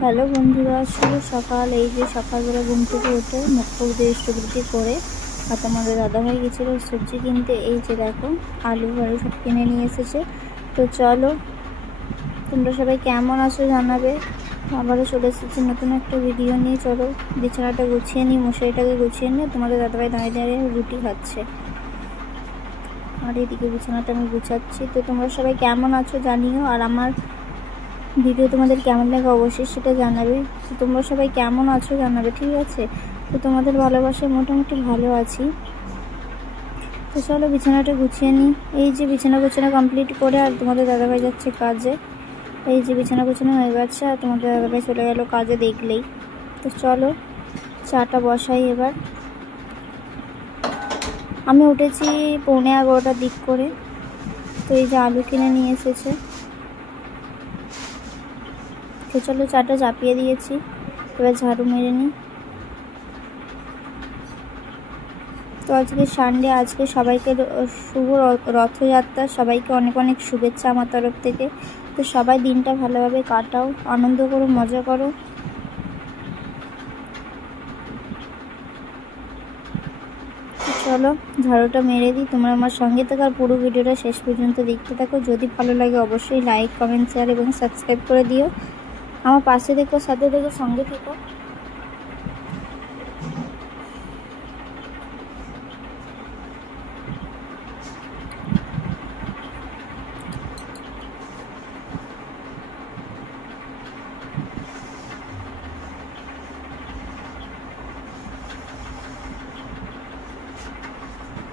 Hello বন্ধুরা, শুভ সকাল। এই যে সকালবেলা ঘুম থেকে উঠে মুখ টুক দিয়ে স্টুবুটি করে আর তোমাদের দাদাভাই গেছিলো সবজি কিনতে। এই যে দেখো আলু বালু সব কিনে নিয়ে এসেছে। তো চলো, তোমরা সবাই কেমন আছো জানাবে। আবারও চলে এসেছি নতুন একটা ভিডিও নিয়ে। চলো বিছানাটা গুছিয়ে নিই, মশারিটাকে গুছিয়ে নিয়ে তোমাদের দাদাভাই দাঁড়িয়ে দাঁড়িয়ে রুটি খাচ্ছে আর এদিকে বিছানাটা আমি গুছাচ্ছি। তো তোমরা সবাই কেমন আছো জানিও, আর আমার ভিডিও তোমাদের কেমন লাগে অবশ্যই সেটা জানাবে। তো তোমরা সবাই কেমন আছো জানাবে, ঠিক আছে। তো তোমাদের ভালোবাসায় মোটামুটি ভালো আছি। তো চলো বিছানাটা গুছিয়ে নিই। এই যে বিছানা গোছানো কমপ্লিট করে আর তোমাদের দাদাভাই যাচ্ছে কাজে। এই যে বিছানা গোছানো হয়ে গেছে আর তোমাদের দাদাভাই চলে গেল কাজে দেখলেই। তো চলো চাটা বসাই এবার। আমি উঠেছি 11:45 দিক করে। তো এই যে আলু কিনে নিয়ে এসেছে। তো চলো চাটা চাপিয়ে দিয়েছি, এবার ঝাড়ু মেরে নিই। তো আজকে সানডে, আজকে সবাইকে শুভ রথযাত্রা, সবাইকে অনেক অনেক শুভেচ্ছা আমার তরফ থেকে। তো সবাই দিনটা ভালোভাবে কাটাও, আনন্দ করো, মজা করো। চলো ঝাড়ুটা মেরে দিই। তোমরা আমার সঙ্গে থাকো আর পুরো ভিডিওটা শেষ পর্যন্ত দেখতে থাকো। যদি ভালো লাগে অবশ্যই লাইক, কমেন্ট, শেয়ার এবং সাবস্ক্রাইব করে দিও। আমার পাশে দেখো, সাথে দেখো, সঙ্গে থেকো।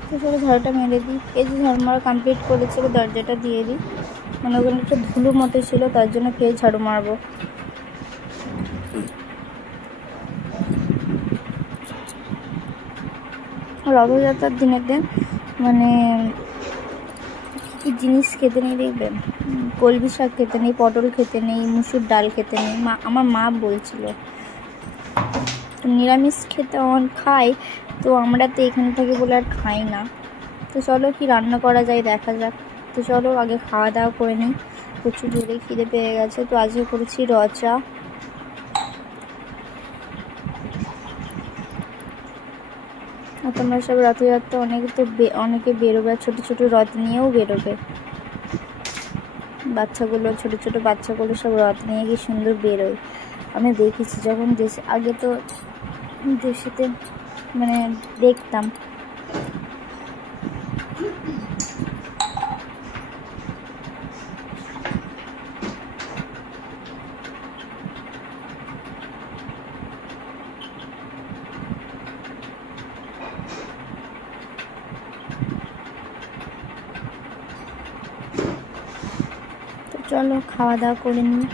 তো চলো ঝাড়ুটা মেরে দিই। এই যে ঝাড়ু মারা কমপ্লিট করেছিল, দরজাটা দিয়ে দিই। মানে ওখানে একটা ধুলো মতো ছিল, তার জন্য ফের ঝাড়ু মারবো। রথযাত্রার দিনেতে মানে কি জিনিস খেতে নেই দেখবেন, কলমি শাক খেতে নেই, পটল খেতে নেই, মুসুর ডাল খেতে নেই। আমার মা বলছিল নিরামিষ খেতে খাই, তো আমরা তো এখানে থাকি বলে আর খাই না। তো চলো কি রান্না করা যায় দেখা যাক। তো চলো আগে খাওয়া দাওয়া করে নিই, প্রচুর জোরে খিদে পেয়ে গেছে। তো আজকে করেছি রচা। আর তোমরা সব রথযাত্রা অনেকে বেরোবে, ছোটো ছোটো রথ নিয়েও বেরোবে। বাচ্চাগুলো, ছোটো ছোটো বাচ্চাগুলো সব রথ নিয়ে গিয়ে সুন্দর বেরোয়। আমি দেখেছি যখন আগে তো দেশেতে মানে দেখতাম। চলো খাওয়া দাওয়া করে নিই।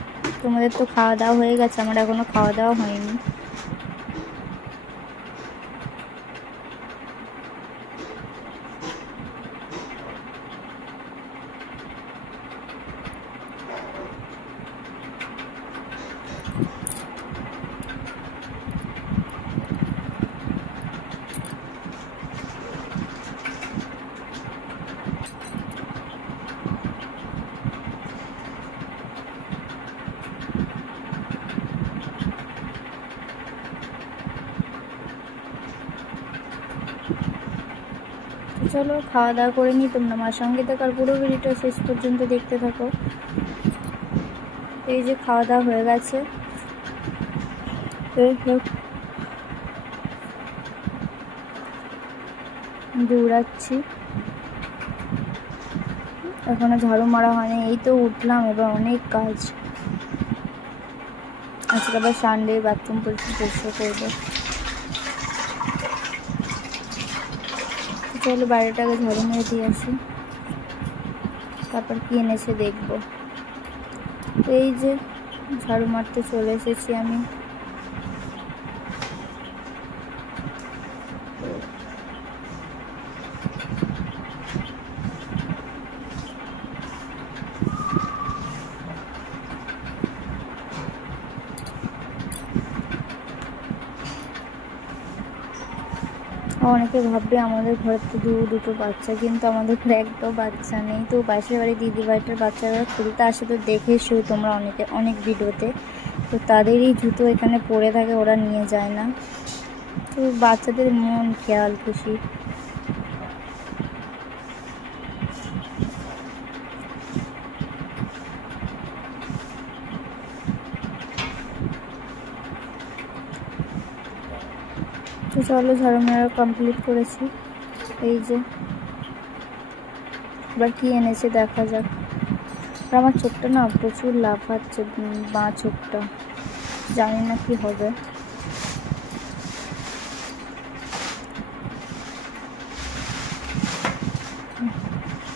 তোমাদের তো খাওয়া দাওয়া হয়ে গেছে, আমার এখনো খাওয়া দাওয়া হয়নি। চলো খাওয়া দাওয়া করে নিই। তোমরা আমার সঙ্গে থাকো আর পুরো ভিডিওটা শেষ পর্যন্ত দেখতে থাকো। এই যে খাওয়া দাওয়া হয়ে গেছে, দৌড়াচ্ছি, এখনো ঝাড়ু মারা হয়নি। এই তো উঠলাম, এবার অনেক কাজ। আজকে আবার সানডে, বাথরুম পরিষ্কার করবো। চলো বাইরেটাকে ঝাড়ু মেরে দিয়ে আসি, তারপর কি এনেছে দেখবো। তো এই যে ঝাড়ু মারতে চলে এসেছি আমি। অনেকে ভাববে আমাদের ঘরে তো দুটো বাচ্চা, কিন্তু আমাদের ঘরে একটাও বাচ্চা নেই। তো পাশের বাড়ি দিদি বাড়িটার বাচ্চারা খুলতে আসে, তো দেখেছো তোমরা অনেক ভিডিওতে। তো তাদেরই জুতো এখানে পড়ে থাকে, ওরা নিয়ে যায় না। তো বাচ্চাদের মন খেয়াল খুশি। তো চলো ঝাড়ু মেরা কমপ্লিট করেছি। এই যে এবার কি এনেছে দেখা যাক। আর আমার চোখটা না প্রচুর লাফাচ্ছে, বাঁ চোখটা, জানি না কি হবে।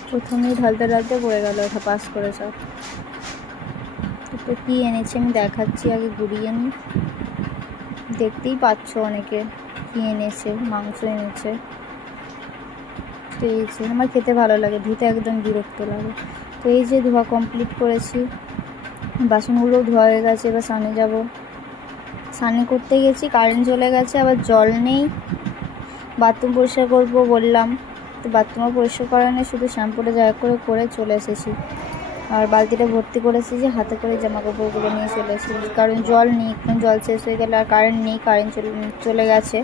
প্রথমেই ঢালতে ঢালতে পড়ে গেল, ওটা পাস করে সব। তো কি এনেছে আমি দেখাচ্ছি, আগে গুড়িয়ে নিই। দেখতেই পাচ্ছ অনেকে কি এনেছে, মাংস এনেছে। তো এই যে আমার খেতে ভালো লাগে, ধুতে একদম বিরক্ত লাগে। তো এই যে ধোয়া কমপ্লিট করেছি, বাসনগুলোও ধোয়া হয়ে গেছে। এবার স্নানে যাব। স্নানে করতে গেছি, কারেন্ট চলে গেছে, আবার জল নেই। বাথরুম পরিষ্কার করবো বললাম, তো বাথরুমও পরিষ্কার করা নেই, শুধু শ্যাম্পুটা জায়গা করে চলে এসেছি। আর বালতিটা ভর্তি করেছি, যে হাতে করে জামা কাপড়গুলো নিয়ে চলে এসেছি, কারণ জল নেই। একদম জল শেষ হয়ে গেলে আর কারেন্ট নেই, কারেন্ট চলে গেছে,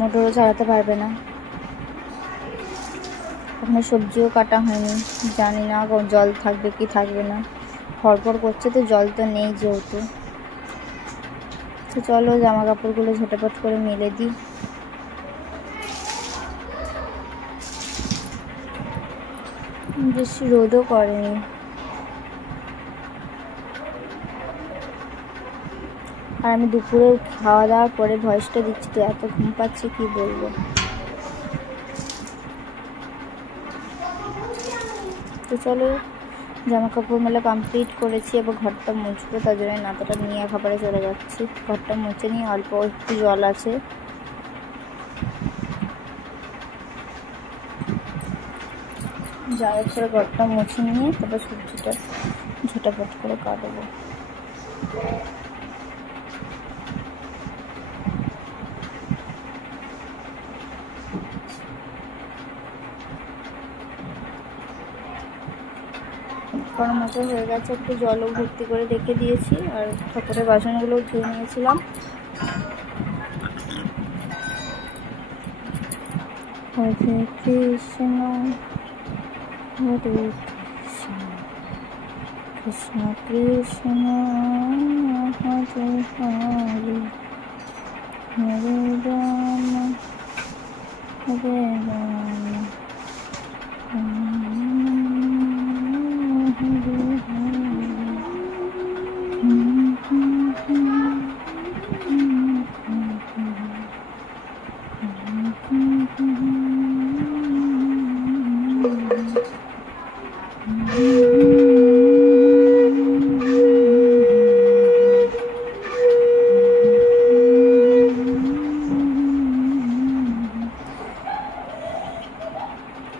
মোটরও চালাতে পারবে না। আপনার সবজিও কাটা হয়নি, জানি না জল থাকবে কি থাকবে না, ফরফর করছে, তো জল তো নেই যেহেতু। তো চলো জামা কাপড়গুলো ঝটাপট করে মেলে দিই। বেশি রোদও করেনি। আর আমি দুপুরে খাওয়া দাওয়ার পরে ভয়েসটা দিচ্ছি, তো এত ঘুম পাচ্ছে কি বলবো। তো চলো জামা কাপড় মেলা কমপ্লিট করেছি, এবার ঘরটা মুছবো, তার জন্য নাতাটা নিয়ে খাবারে চলে যাচ্ছি। ঘরটা মুছে নিয়ে অল্প একটু জল আছে, যাওয়ার পরে ঘরটা মুছে নিয়ে তারপর সবজিটা ঝটাপট করে কাটবো। গরম মতো হয়ে গেছে, একটু জলও ভর্তি করে রেখে দিয়েছি, আর ঠাকুরের বাসনগুলো ধুয়ে নিয়েছিলাম। হরে কৃষ্ণ হরে কৃষ্ণ কৃষ্ণ কৃষ্ণ হরে হরে হরে রাম হরে রাম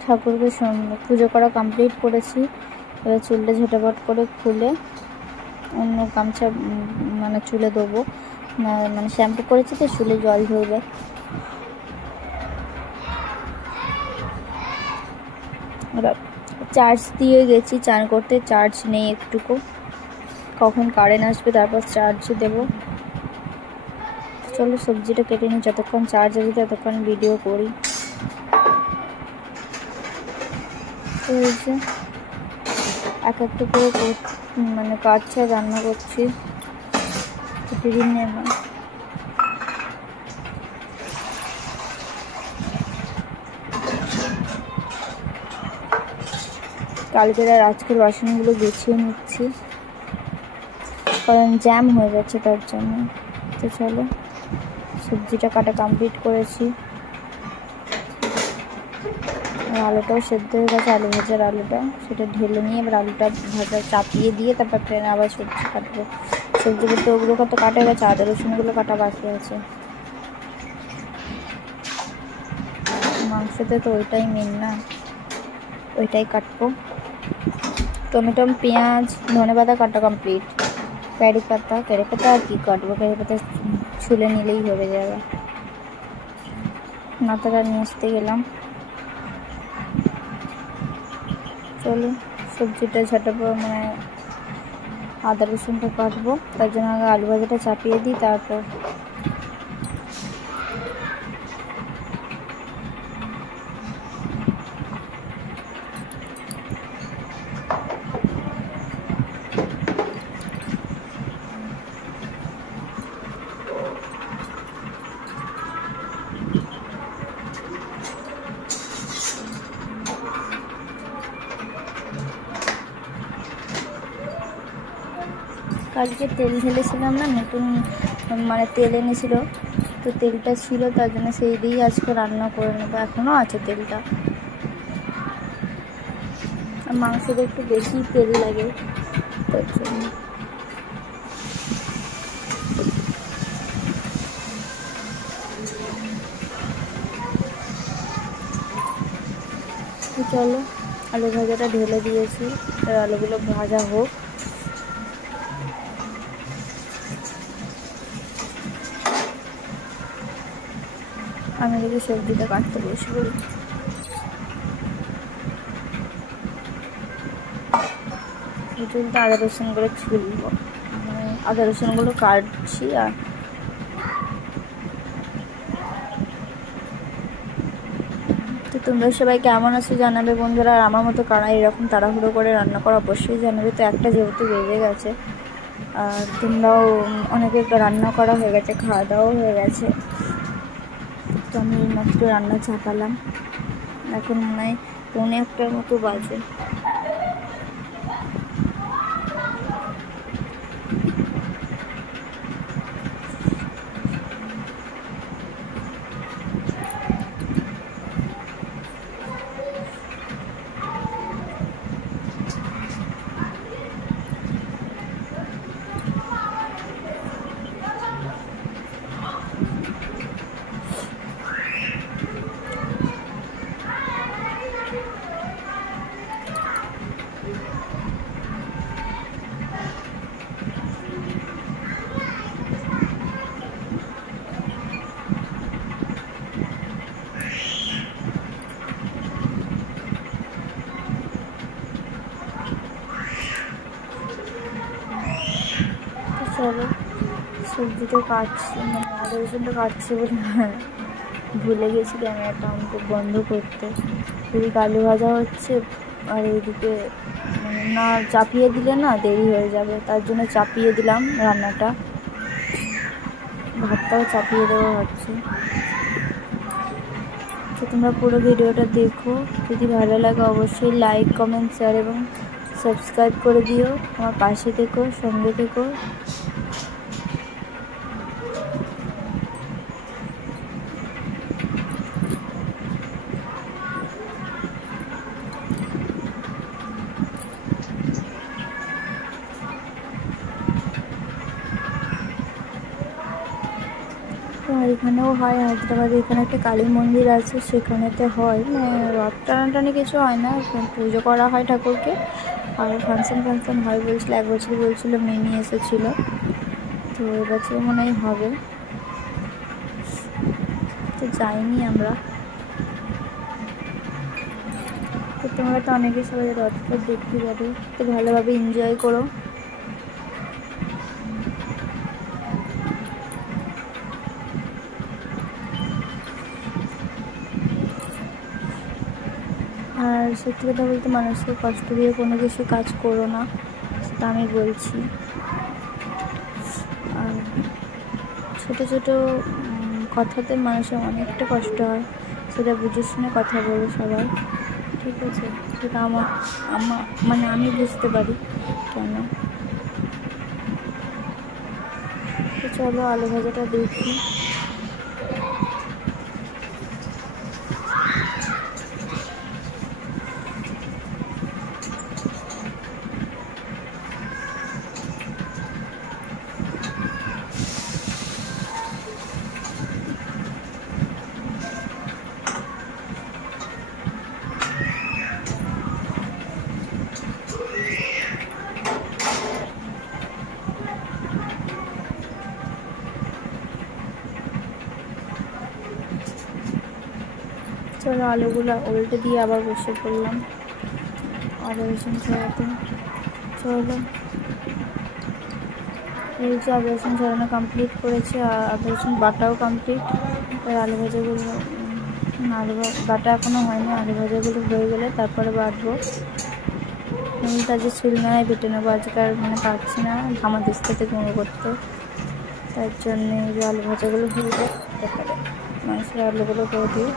ঠাকুরকে পুজো করা কমপ্লিট করেছি। এবার চুলটা ঝটাপট করে খুলে অন্য গামছা মানে চুলে দেবো, মানে শ্যাম্পু করেছি তো চুলে জল ধরবে। এবার চার্জ দিয়ে গেছি চান করতে, চার্জ নেই একটুকু, কখন কারেন্ট আসবে তারপর চার্জ দেবো। চলো সবজিটা কেটে নিই, যতক্ষণ চার্জ আসবে ততক্ষণ ভিডিও করি। তো এই যে এক একটু করে মানে কাটছে, রান্না করছি প্রতিদিন। কালকের আর আজকের বাসনগুলো গুছিয়ে নিচ্ছি, কারণ জ্যাম হয়ে যাচ্ছে তার জন্য। তো চলো সবজিটা কাটা কমপ্লিট করেছি, আর আলুটাও সেদ্ধ হয়ে গেছে, আলু ভাজার আলুটা, সেটা ঢেলে নিয়ে এবার আলুটা ভাজা চাপিয়ে দিয়ে তারপর ট্রেনে আবার সবজি কাটবো। সবজি করতে ওগুলো কত কাটা গেছে, আদা রসুনগুলো কাটা বাকি আছে। মাংসতে তো ওইটাই মেন না, ওইটাই কাটবো। টমেটো, পেঁয়াজ, ধনেপাতা কাটা কমপ্লিট। কারি পাতা আর কি কাটবো, কারি পাতা ছুলে নিলেই হয়ে যাবে। নাতাটা নিয়ে আসতে গেলাম। চলো সবজিটা ঝটাপট মানে আদা রসুনটা কাটবো, তার জন্য আগে আলু ভাজাটা চাপিয়ে দিই। তারপর কালকে তেল ঢেলেছিলাম না, নতুন মানে তেল এনেছিল, তো তেলটা ছিল, তার জন্য সেই দিয়েই আজকে রান্না করে নেবো। এখনও আছে তেলটা। আর মাংসটা একটু বেশি তেল লাগে, তার জন্য। চলো, আলু ভাজাটা ঢেলে দিয়েছি, আর আলুগুলো ভাজা হোক। আমি যদি সবজিটা কাটতে বসে পড়ি। চলতে আদা রসুনগুলো ছুলবো, মানে আদা রসুনগুলো কাটছি। আর তো তোমরা সবাই কেমন আছো জানাবে বন্ধুরা। আর আমার মতো কারা এরকম তাড়াহুড়ো করে রান্না করা অবশ্যই জানাবে। তো একটা যেহেতু বেজে গেছে, আর তোমরাও অনেকে রান্না করা হয়ে গেছে, খাওয়া দাওয়াও হয়ে গেছে। তো আমি মাত্র রান্না চাপালাম, এখন মনে হয় 1:45 মতো বাজে। চলো, সবজিটা কাটছি, মানে আদা রসুনটা কাটছি বলে ভুলে গেছি ক্যামেরাটা আমাকে বন্ধ করতে। এদিকে আলু ভাজা হচ্ছে, আর এইদিকে মানে না চাপিয়ে দিলে না দেরি হয়ে যাবে, তার জন্য চাপিয়ে দিলাম রান্নাটা। ভাতটাও চাপিয়ে দেওয়া হচ্ছে। তো তোমরা পুরো ভিডিওটা দেখো, যদি ভালো লাগে অবশ্যই লাইক, কমেন্ট, শেয়ার এবং সাবস্ক্রাইব করে দিও। আমার পাশে থেকো, সঙ্গে থেকো। আর এখানেও হয় হায়দ্রাবাদে, এখানে একটা কালী মন্দির আছে, সেখানেতে হয়, মানে রথ টানাটানি কিছু হয় না, পুজো করা হয় ঠাকুরকে। আর ফাংশন হয় বলছিল, 1 বছর বলছিল মিনি এসেছিলো, তো এবছর মনে হয় হবে। তো যাইনি আমরা। তো তোমরা তো অনেকে সবাই রথটা দেখতে যাবে, তো ভালোভাবে এনজয় করো। আর সত্যি কথা বলতে, মানুষকে কষ্ট দিয়ে কোনো কিছু কাজ করো না, সেটা আমি বলছি। আর ছোটো ছোটো কথাতে মানুষের অনেকটা কষ্ট হয়, সেটা বুঝে শুনে কথা বলো সবাই, ঠিক আছে? সেটা আমার মানে আমি বুঝতে পারি কেন। তো চলো, আলু ভাজাটা দেখি। চলো, আলুগুলো উল্টে দিয়ে আবার বসে পড়লাম আদা রসুন ছাড়াতে। চলো। এই যে আদা রসুন ছড়ানো কমপ্লিট করেছে, আদা রসুন বাটাও কমপ্লিট। এবার আলু ভাজাগুলো, বাটা এখনও হয়নি, আলু ভাজাগুলো হয়ে গেলে তারপরে বাটবো। আমি কাজে ছিল না, বেটে নেবো আজকে, আর মানে পারছি না আমাদের সাথে গুঁড়ো করতে, তার জন্যে এই যে আলু ভাজাগুলো হয়ে যায়, তারপরে মাংসের আলুগুলো করে দিই।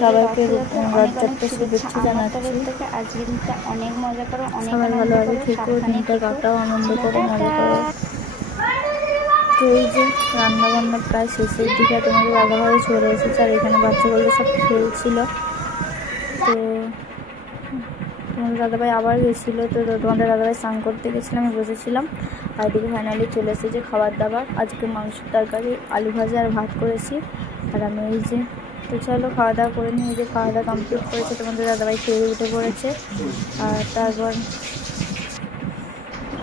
সবাইকে রথযাত্রা শুভেচ্ছা জানাচ্ছি। আজকের দিনটা অনেক মজা করো, সবাই ভালোভাবে থেকো, দিনটা কাটাও, আনন্দ করো, মজা করো। তো এই যে রান্না বান্না প্রায় শেষের দিকে তোমাদের দাদাভাই চলে এসেছে, আর এখানে বাচ্চাগুলো সব খেলছিল। তো তোমাদের দাদাভাই আবার গেছিলো, তো তোমাদের দাদাভাই স্নান করতে গেছিলো, আমি বসেছিলাম। আর এদিকে ফাইনালি চলে এসেছে খাবার দাবার। আজকে মাংসের তরকারি, আলু ভাজা আর ভাত করেছি। আর আমি এই যে, তো চলো খাওয়া দাওয়া করে নিই। যে খাওয়া দাওয়া কমপ্লিট করেছে, তোমাদের দাদাভাই খেয়ে উঠে পড়েছে। আর তারপর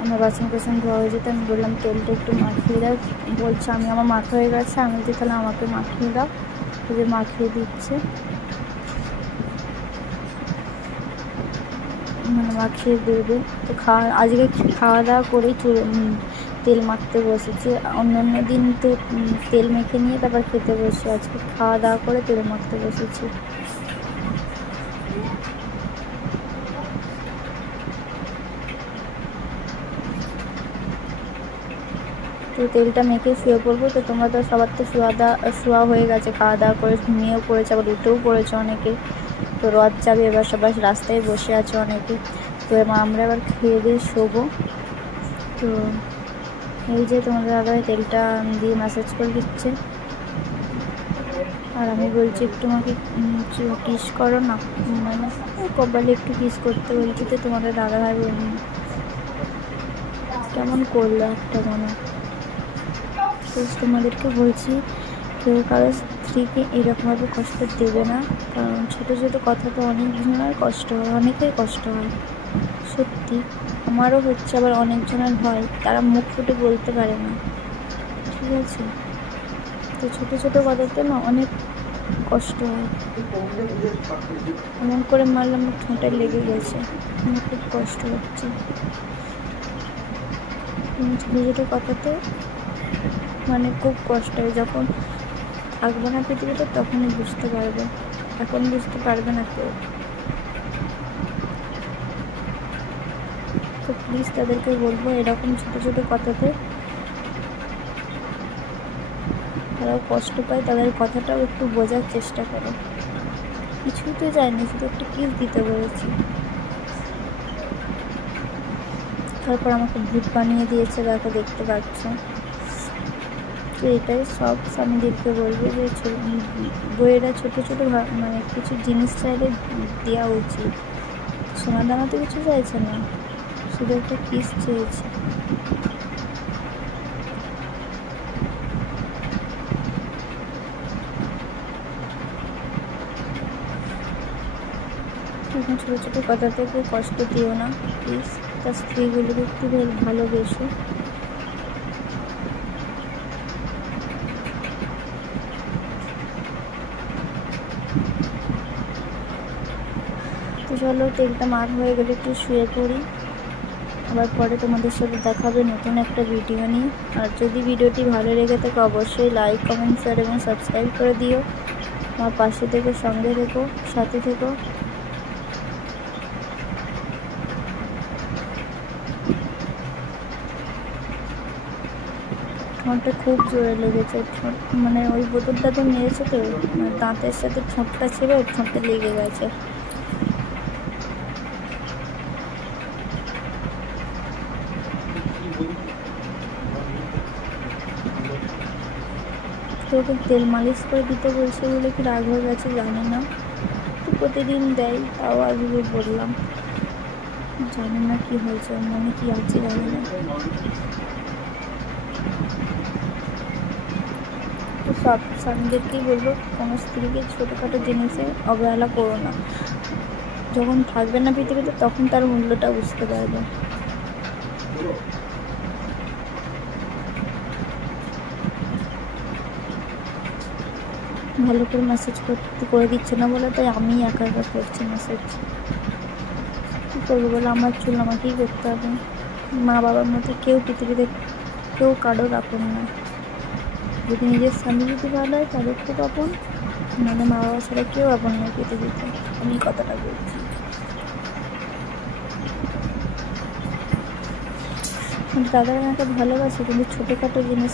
আমার বাসন কোসন ধোয়া হয়ে যেত, আমি বললাম তেলটা একটু মাখিয়ে দাও, বলছে আমি আমার মাখা হয়ে গেছে। আমি যে তাহলে আমাকে মাখিয়ে দাও, যে মাখিয়ে দিচ্ছে, মানে মাখিয়ে দেবে। তো আজকে খাওয়া দাওয়া করেই তেল মাখতে বসেছি। অন্য দিন তো তেল মেখে নিয়ে তারপর খেতে বসে, আজকে খাওয়া দাওয়া করে তেল মাখতে বসেছি। তো তেলটা মেখে শুয়ে পড়বো। তো তোমরা তো সবার তো শোয়া হয়ে গেছে, খাওয়া দাওয়া করে ঘুমিয়েও পড়েছে, আবার উঠেও পড়েছে অনেকে। তো রথ যাবে, এবার সবাই রাস্তায় বসে আছে অনেকে। তো আমরা এবার খেয়ে দিয়ে শোবো। তো এই যে তোমাদের দাদাভাই তেলটা দিয়ে ম্যাসাজ করে দিচ্ছে, আর আমি বলছি একটু আমাকে কিস করো না, মানে কপালে একটু কিস করতে বলছি। তো তোমাদের দাদাভাই কেমন করলো একটা মনে। তো তোমাদেরকে বলছি, কেউ কারো স্ত্রীকে এরকমভাবে কষ্ট দেবে না, কারণ ছোটো ছোটো কথা তো অনেকজনের কষ্ট হয়, অনেকের কষ্ট হয় সত্যি। আমারও হচ্ছে, আবার অনেকজনের হয়, তারা মুখ ফুটে বলতে পারে না, ঠিক আছে। তো ছোটো ছোটো কথাতে না অনেক কষ্ট হয়। এমন করে মারলে আমার ঠোঁটে লেগে গেছে, আমার খুব কষ্ট হচ্ছে। ছোটো ছোটো কথাতে মানে খুব কষ্ট হয়। যখন থাকবে না পৃথিবীতে তখনই বুঝতে পারবে, এখন বুঝতে পারবে না কেউ। তো প্লিজ তাদেরকে বলবো, এরকম ছোটো ছোটো কথাতে তারাও কষ্ট পায়, তাদের কথাটাও একটু বোঝার চেষ্টা করো। কিছুই তো যায়নি, শুধু একটু কিস দিতে বলেছি, তারপর আমাকে ভূত বানিয়ে দিয়েছে, দেখো দেখতে পাচ্ছ। তো এটাই সব স্বামীদেরকে বলবো যে বইয়েরা ছোটো ছোটো মানে কিছু জিনিস চাইলে দেওয়া উচিত। সোনা দানা তো কিছু চাইছে না, শুধু একটা কিস চেয়েছে। এখন ছোটো ছোটো কথাতে কেউ কষ্ট দিও না প্লিজ, তার স্ত্রীগুলোকে একটু ভালোবেসো। তো চলো তেলটা মার হয়ে গেলে একটু শুয়ে পড়ি, আবার পরে তোমাদের সাথে দেখাবে নতুন একটা ভিডিও নিয়ে। আর যদি ভিডিওটি ভালো লেগে থাকে অবশ্যই লাইক, কমেন্ট, শেয়ার এবং সাবস্ক্রাইব করে দিও। আমার পাশে থেকো, সঙ্গে থেকো, সাথে থেকো। ঠোঁটটা খুব জোরে লেগেছে, মানে ওই বোতলটা তো মেরেছে, তো মানে দাঁতের সাথে ঠোঁটটা ছিল, ঠোঁটে লেগে গেছে। তোকে তেল মালিশ করে দিতে বলছে বলে কি রাগ হয়ে গেছে জানি না, তো প্রতিদিন দেয়, তাও আজকে বললাম, জানি না কি হয়েছে, মনে কি আছে জানি না। তো সব স্বামীদেরকেই বলবো, কোনো স্ত্রীকে ছোটোখাটো জিনিসে অবহেলা করো না। যখন থাকবে না পৃথিবীতে তখন তার মূল্যটা বুঝতে পারবে। ভালো করে মেসেজ করে দিচ্ছে না বলে তাই আমি একা একা করছি মেসেজ। কী করবো বলে, আমার চুল আমাকেই করতে হবে। মা বাবার মতো কেউ পৃথিবীতে কেউ কারোর আপন নয়। যদি নিজের স্বামী যদি ভালো হয় তাদের খুব আপন, নাহলে মা বাবা ছাড়া কেউ আপন নয় পৃথিবীতে। আমি কথাটা বলছি। দাদারা আমাকে ভালোবাসে, কিন্তু ছোটোখাটো জিনিস